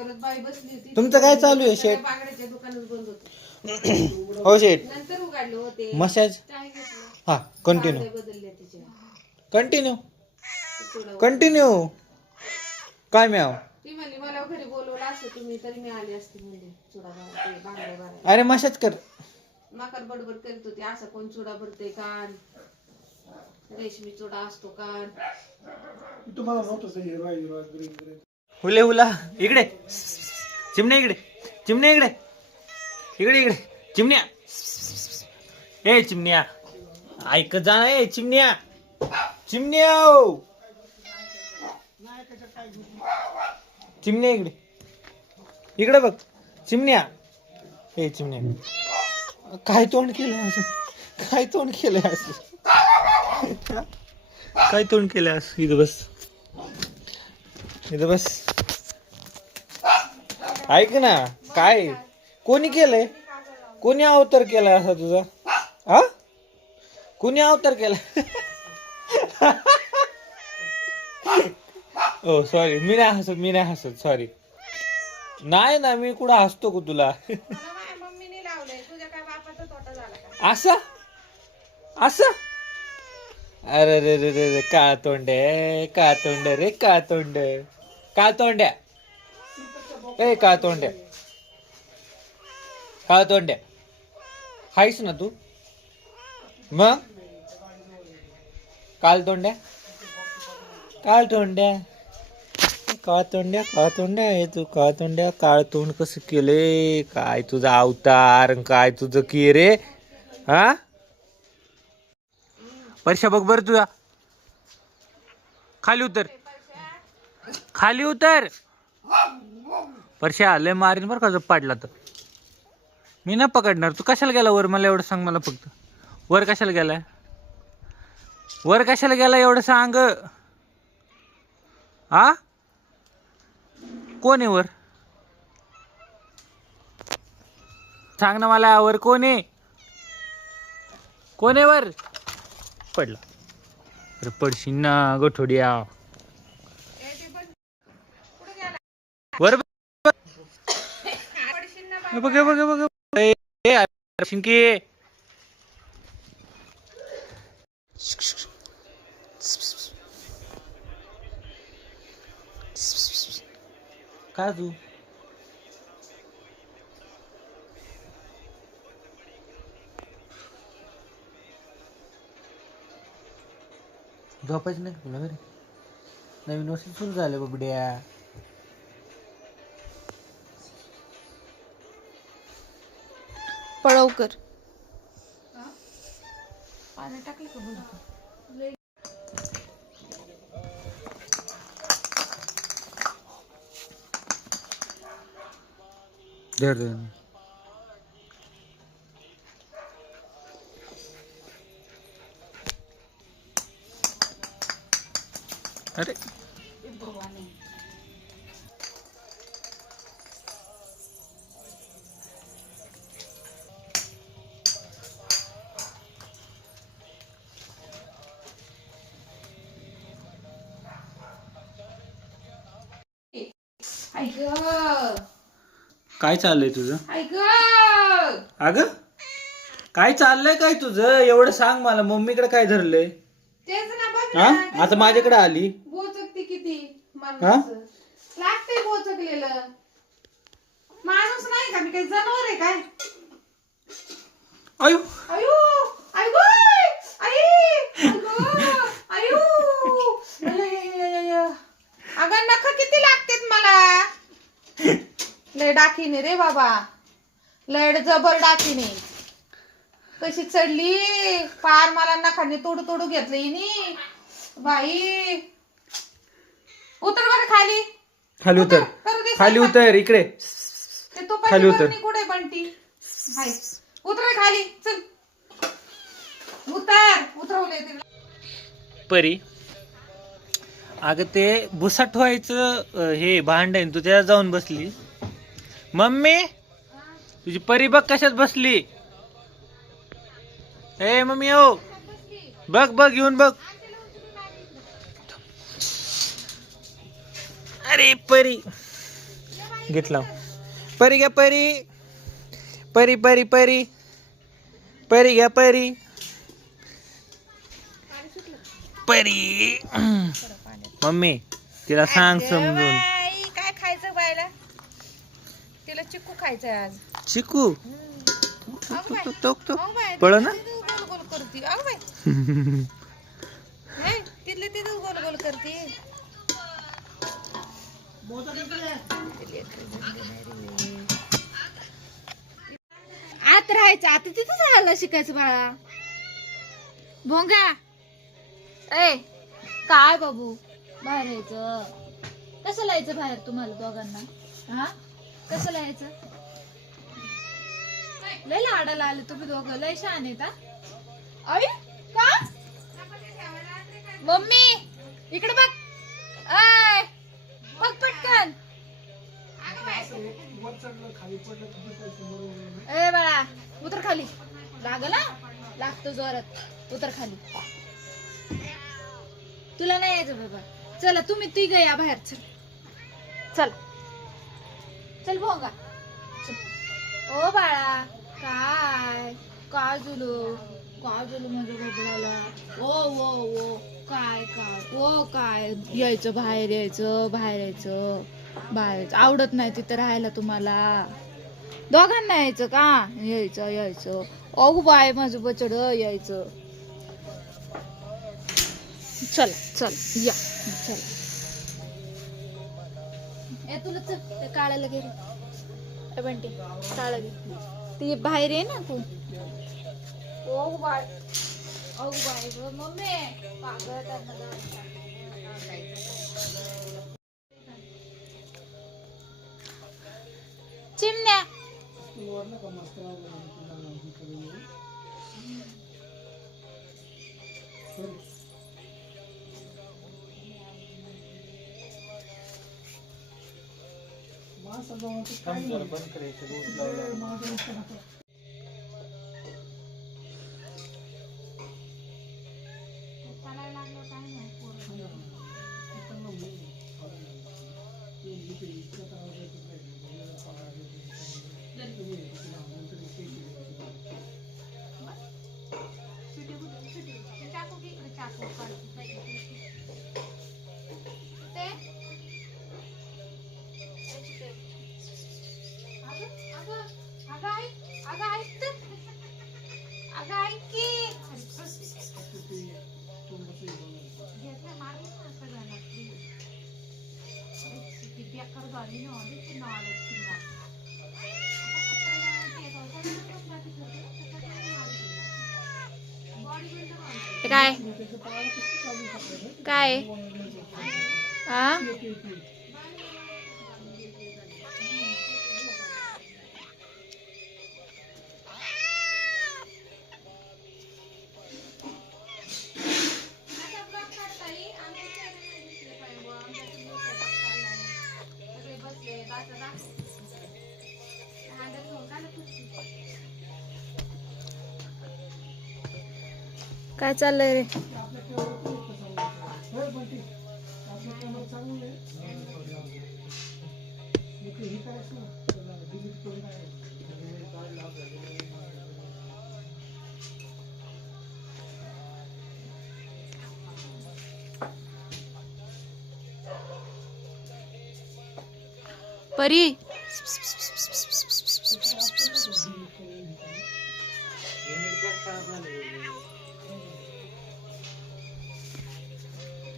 बांगड्यावरच बाई बसली होती. तुमचं काय चालू आहे शेट? बांगड्याचे दुकानच बंद होते. हो शेट. नंतर उघडले होते. मसाज हा कंटिन्यू बदलले तिचे. Continue continue. काय म्याव? ती म्हणली मला घरी बोलवलं असं तुम्ही तरी मी आली असते म्हणजे चुडा बांगड्या भरायला. अरे मसाज कर. माकड बडबड करत होती असं कोण चुडा भरते कान रेशमी चुडा असतो कान. तुम्हाला नव्हतं हुले हुला इकडे चिमण्या इकडे चिमण्या इकडे इकडे इकडे चिमण्या ए चिमण्या ऐक जा ए चिमण्या चिमण्या चिमण्या इकडे इकडे बघ चिमण्या ए चिमण्या काय तोंड केलंय असं काय तोंड केलंय असं काय तोंड केलंय असं इथं बस इथं बस ऐक ना काय कोणी केलंय कोणी अवतार केलाय असा तुझा हा कोणी अवतार केलाय ओ सॉरी मी नाही हसत सॉरी नाही ना मी कुठं हसतो का तुला असं असं अरे रे रे रे रे का तोंड रे का तोंड्या ए का तोंड्या हायस ना तू मग काल तोंड्या हे तू का तोंड्या काळ तोंड कसं केले काय तुझा अवतार काय तुझं की रे हा परशा बघ बर तुझा खाली उतर परशा लय मारीन बर का जर पाडला तर मी ना पकडणार तू कशाला गेला वर मला एवढं सांग मला फक्त वर कशाला गेला एवढं सांग हा कोण आहे वर सांग ना मला वर कोण आहे वर पडला अरे पडशील ना गोठोड्या वर बघ शिंकी काय तू झोपायचं नाही तुला बरे नवीन वर्ष सुरू झालं बबड्या पळवकर पाणी टाकलं का भरपूर अरे ऐक काय चाललंय तुझं ऐक अगं काय चाललंय काय तुझं एवढं सांग मला मम्मीकडे काय धरलंय तेच ना बघ हा ना, आता माझ्याकडे आली बोचकते किती मरणाचं. लागते बोचकलेलं माणूस नाही का मी काही जनावर आहे काय अयो आयु आयु आयु अगं नख किती लागतेत मला लय डाकीने रे बाबा लय जबर डाकीने कशी चढली पार मला नखाने तोडू घेतलं हिनी बाई उतर बरं खाली खाली उतर करू दे खाली उतर इकडे ते तो खाली उतर. कुठे बंटी हाय उतर खाली चल उतरवले तिला परी अगं ते भुसाट व्हायचं हे भांड आहे तू त्याला जाऊन बसली मम्मी तुझी परी बघ कशात बसली ए मम्मी हो बघ येऊन बघ अरे परी घेतला. परी घ्या परी. परी परी परी परी घ्या परी. परी मम्मी तिला सांग समजून. काय खायचं बायला? तिला चिक्कू खायचंय आज. चिकू अगं बाई. तो अगं बाई, पळ ना. तिथं गोल गोल करती. अगं बाई. हे, तिथं गोल गोल करती. आत राहायचं, आता तिथंच राहायला शिकायचं बाळा. भोंगा ए काय बाबू बाहेर यायचं? कसं यायचं बाहेर तुम्हाला दोघांना? हा कसं यायचं? लय लाडाला आले तुम्ही दोघं, लय छान आहेत. आई का मम्मी इकडे बघ. आय बघ पटकन. ए बाळा उतर खाली. लागला लागतो जोरात. उतर खाली. तुला नाही यायचं बाबा. चला तुम्ही तिघ या बाहेर. चल चल चल भोंगा चल. ओ बाळा काय काय जुलू म्हणजे बबडाला. ओ ओ ओ काय काय ओ काय यायचं बाहेर यायचं बाहेर यायचं बाहेर यायचं. आवडत नाही तिथं राहायला तुम्हाला दोघांना? यायचं का? यायचं यायचं. अगो बाय माझं बचड यायचं. चल चल या चल. ए तुला चल ते काळाला घे रे बंटी. काळा घे. ती बाहेर ये ना तू. ओ बाय अगो बाय ग मम्मी पागल चिमण्या. काय काय हा काय चाललंय रे? परी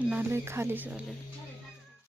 नाले खाली झाले.